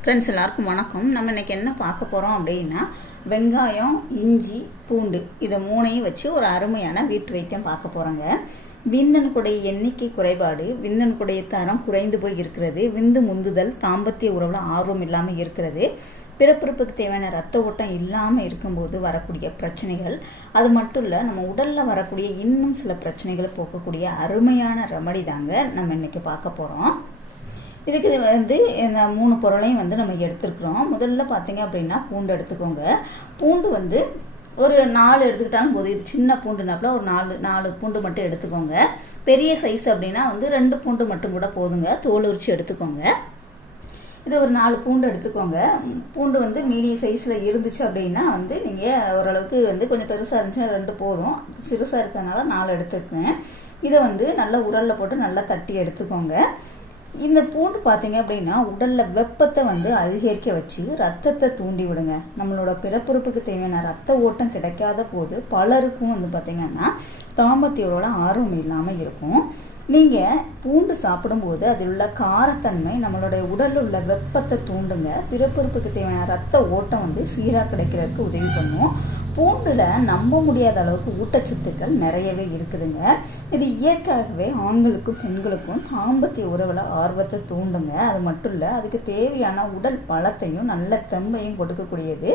Friends எல்லாருக்கும் வணக்கம். நம்ம இன்றைக்கி என்ன பார்க்க போகிறோம் அப்படின்னா வெங்காயம் இஞ்சி பூண்டு இதை மூணையும் வச்சு ஒரு அருமையான வீட்டு வைத்தியம் பார்க்க போகிறோங்க விந்தனுக்குடைய எண்ணிக்கை குறைபாடு விந்தனுக்குடைய தரம் குறைந்து போய் இருக்கிறது விந்து முந்துதல் தாம்பத்திய உறவில் ஆர்வம் இல்லாமல் இருக்கிறது பிறப்பிறப்புக்கு தேவையான ரத்த ஓட்டம் இல்லாமல் இருக்கும்போது வரக்கூடிய பிரச்சனைகள் அது மட்டும் இல்லை நம்ம உடலில் வரக்கூடிய இன்னும் சில பிரச்சனைகளை போக்கக்கூடிய அருமையான ரெமடி தாங்க நம்ம இன்றைக்கி பார்க்க போகிறோம் இதுக்கு வந்து இந்த மூணு பொருளையும் வந்து நம்ம எடுத்துருக்குறோம். முதல்ல பார்த்தீங்க அப்படின்னா பூண்டு எடுத்துக்கோங்க. பூண்டு வந்து ஒரு நாலு எடுத்துக்கிட்டாலும் போதும். இது சின்ன பூண்டுனாப்புல ஒரு நாலு நாலு பூண்டு மட்டும் எடுத்துக்கோங்க. பெரிய சைஸ் அப்படின்னா வந்து ரெண்டு பூண்டு மட்டும் கூட போதுங்க. தோல் உரிச்சு எடுத்துக்கோங்க. இது ஒரு நாலு பூண்டு எடுத்துக்கோங்க. பூண்டு வந்து மீடியம் சைஸில் இருந்துச்சு அப்படின்னா வந்து நீங்கள் ஓரளவுக்கு வந்து கொஞ்சம் பெருசாக இருந்துச்சுன்னா ரெண்டு போதும். சிறுசாக இருக்கிறதுனால நாலு எடுத்துக்குவேன். இதை வந்து நல்லா உரலில் போட்டு நல்லா தட்டி எடுத்துக்கோங்க. இந்த பூண்டு பார்த்தீங்க அப்படின்னா உடலில் வெப்பத்தை வந்து அதிகரிக்க வச்சு ரத்தத்தை தூண்டி விடுங்க. நம்மளோட பிறப்புறுப்புக்கு தேவையான ரத்த ஓட்டம் கிடைக்காத போது பலருக்கும் வந்து பார்த்திங்கன்னா தாம்பத்தியோட ஆர்வம் இல்லாமல் இருக்கும். நீங்கள் பூண்டு சாப்பிடும்போது அதில் உள்ள காரத்தன்மை நம்மளுடைய உடலில் உள்ள வெப்பத்தை தூண்டுங்க. பிறப்புறுப்புக்கு தேவையான ரத்த ஓட்டம் வந்து சீராக கிடைக்கிறதுக்கு உதவி பண்ணும். பூண்டில் நம்ப முடியாத அளவுக்கு ஊட்டச்சத்துக்கள் நிறையவே இருக்குதுங்க. இது இயற்கையாகவே ஆண்களுக்கும் பெண்களுக்கும் தாம்பத்திய உறவில் ஆர்வத்தை தூண்டுங்க. அது மட்டும் இல்லை அதுக்கு தேவையான உடல் பலத்தையும் நல்ல தெம்பையும் கொடுக்கக்கூடியது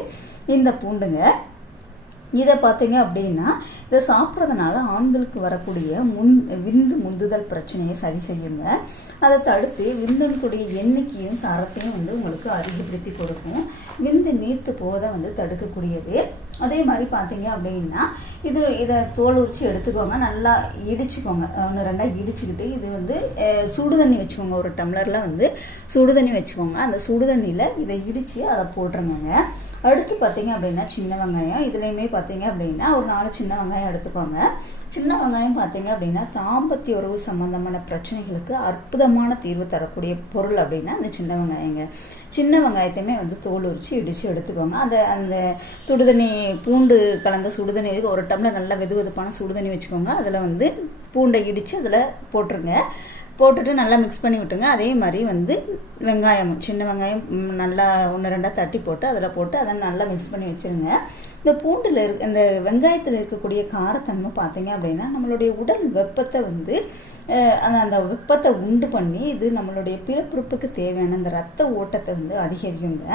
இந்த பூண்டுங்க. இதை பார்த்தீங்க அப்படின்னா இதை சாப்பிட்றதுனால ஆண்களுக்கு வரக்கூடிய முன் விந்து முந்துதல் பிரச்சனையை சரி செய்யுங்க. அதை தடுத்து விந்தனுக்குடைய எண்ணிக்கையும் தரத்தையும் வந்து உங்களுக்கு அதிகப்படுத்தி கொடுக்கும். விந்து நீர்த்து போதை வந்து தடுக்கக்கூடியது. அதே மாதிரி பார்த்தீங்க அப்படின்னா இது இதை தோல் உரிச்சு எடுத்துக்கோங்க. நல்லா இடிச்சுக்கோங்க. ஒன்று ரெண்டாக இடிச்சுக்கிட்டு இது வந்து சுடு தண்ணி வச்சுக்கோங்க. ஒரு டம்ளரில் வந்து சுடு தண்ணி வச்சுக்கோங்க. அந்த சுடு தண்ணியில் இதை இடித்து அதை போட்டுருங்க அடுத்து பார்த்தீங்க அப்படின்னா சின்ன வெங்காயம். இதுலேயுமே பார்த்தீங்க அப்படின்னா ஒரு நாலு சின்ன வெங்காயம் எடுத்துக்கோங்க. சின்ன வெங்காயம் பார்த்தீங்க அப்படின்னா தாம்பத்திய உறவு சம்பந்தமான பிரச்சனைகளுக்கு அற்புதமான தீர்வு தரக்கூடிய பொருள் அப்படின்னா அந்த சின்ன வெங்காயங்க. சின்ன வெங்காயத்தையுமே வந்து தோல் உரிச்சு இடித்து எடுத்துக்கோங்க. அந்த அந்த சுடுதண்ணி பூண்டு கலந்த சுடுதண்ணி ஒரு டம்ளர் நல்லா வெது வெதுப்பான சுடுதண்ணி வச்சுக்கோங்க. அதில் வந்து பூண்டை இடித்து அதில் போட்டுருங்க. போட்டுட்டு நல்லா மிக்ஸ் பண்ணி விட்டுங்க அதே மாதிரி வந்து வெங்காயம் சின்ன வெங்காயம் நல்லா ஒன்று ரெண்டாக தட்டி போட்டு அதில் போட்டு அதை நல்லா மிக்ஸ் பண்ணி வச்சுருங்க. இந்த பூண்டில் இருக்க இந்த வெங்காயத்தில் இருக்கக்கூடிய காரத்தன்மை பார்த்தீங்க அப்படின்னா நம்மளுடைய உடல் வெப்பத்தை வந்து அந்த அந்த வெப்பத்தை உண்டு பண்ணி இது நம்மளுடைய பிறப்புறுப்புக்கு தேவையான அந்த ரத்த ஓட்டத்தை வந்து அதிகரிக்குங்க.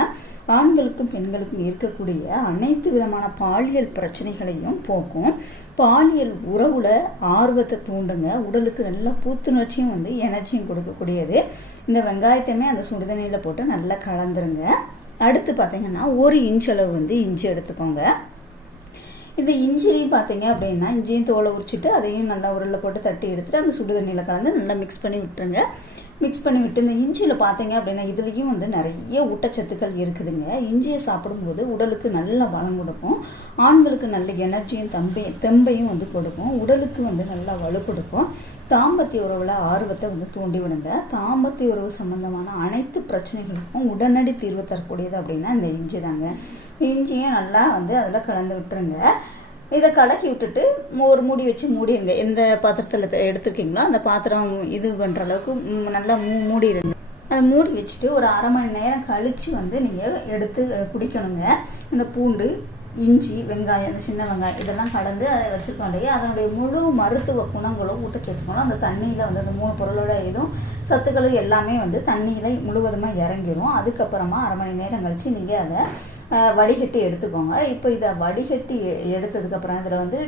ஆண்களுக்கும் பெண்களுக்கும் இருக்கக்கூடிய அனைத்து விதமான பாலியல் பிரச்சனைகளையும் போக்கும். பாலியல் உறவுல ஆர்வத்தை தூண்டுங்க. உடலுக்கு நல்ல புத்துணர்ச்சியும் வந்து எனர்ஜியும் கொடுக்கக்கூடியது. இந்த வெங்காயத்தையுமே அந்த சுடுதண்ணியில் போட்டு நல்லா கலந்துருங்க. அடுத்து பார்த்தீங்கன்னா ஒரு இன்ச் அளவு வந்து இஞ்சி எடுத்துக்கோங்க. இந்த இஞ்சியும் பார்த்தீங்க அப்படின்னா இஞ்சியும் தோலை உரிச்சிட்டு அதையும் நல்லா உருளில் போட்டு தட்டி எடுத்துட்டு அந்த சுடு தண்ணியில் கலந்து நல்லா மிக்ஸ் பண்ணி விட்டுருங்க. மிக்ஸ் பண்ணி விட்டு இந்த இஞ்சியில் பார்த்தீங்க அப்படின்னா இதுலேயும் வந்து நிறைய ஊட்டச்சத்துக்கள் இருக்குதுங்க. இஞ்சியை சாப்பிடும்போது உடலுக்கு நல்ல பலம் கொடுக்கும். ஆண்களுக்கு நல்ல எனர்ஜியும் தம்பி தெம்பையும் வந்து கொடுக்கும். உடலுக்கு வந்து நல்லா வலு கொடுக்கும். தாம்பத்திய உறவில் ஆர்வத்தை வந்து தூண்டி விடுங்க. தாம்பத்திய உறவு சம்பந்தமான அனைத்து பிரச்சனைகளுக்கும் உடனடி தீர்வு தரக்கூடியது அப்படின்னா இந்த இஞ்சி தாங்க. இஞ்சியை நல்லா வந்து அதில் கலந்து விட்டுருங்க. இதை கலக்கி விட்டுட்டு ஒரு மூடி வச்சு மூடிடுங்க எந்த பாத்திரத்தில் எடுத்துருக்கீங்களோ அந்த பாத்திரம் இது பண்ணுற அளவுக்கு நல்லா மூ மூடிடுங்க அதை மூடி வச்சுட்டு ஒரு அரை மணி நேரம் கழித்து வந்து நீங்கள் எடுத்து குடிக்கணுங்க. இந்த பூண்டு இஞ்சி வெங்காயம் அந்த சின்ன வெங்காயம் இதெல்லாம் கலந்து அதை வச்சுருக்கோம் இல்லையா? அதனுடைய முழு மருத்துவ குணங்களும் ஊட்டச்சத்துக்களும் அந்த தண்ணியில் வந்து அந்த மூணு பொருளோட இதுவும் சத்துக்களும் எல்லாமே வந்து தண்ணியில் முழுவதுமாக இறங்கிடும் அதுக்கப்புறமா அரை மணி நேரம் கழித்து நீங்கள் அதை வடிகட்டி எடுத்துக்கோங்க. இப்போ இதை வடிகட்டி எடுத்ததுக்கப்புறம் இதில் வந்து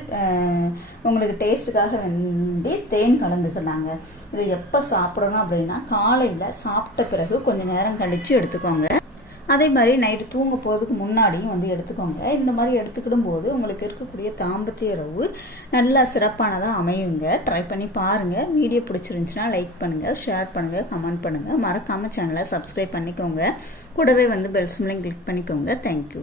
உங்களுக்கு டேஸ்ட்டுக்காக வேண்டி தேன் கலந்துக்கலாங்க. இதை எப்போ சாப்பிடணும் அப்படின்னா காலையில் சாப்பிட்ட பிறகு கொஞ்சம் நேரம் கழித்து எடுத்துக்கோங்க. அதே மாதிரி நைட்டு தூங்க போகிறதுக்கு முன்னாடியும் வந்து எடுத்துக்கோங்க. இந்த மாதிரி எடுத்துக்கிடும் போது உங்களுக்கு இருக்கக்கூடிய தாம்பத்திய உறவு நல்லா சிறப்பானதாக அமையுங்க. ட்ரை பண்ணி பாருங்கள் வீடியோ பிடிச்சிருந்துச்சுன்னா லைக் பண்ணுங்கள் ஷேர் பண்ணுங்கள் கமெண்ட் பண்ணுங்கள் மறக்காமல் சேனலை சப்ஸ்கிரைப் பண்ணிக்கோங்க. கூடவே வந்து பெல் சிம்லையும் கிளிக் பண்ணிக்கோங்க. Thank you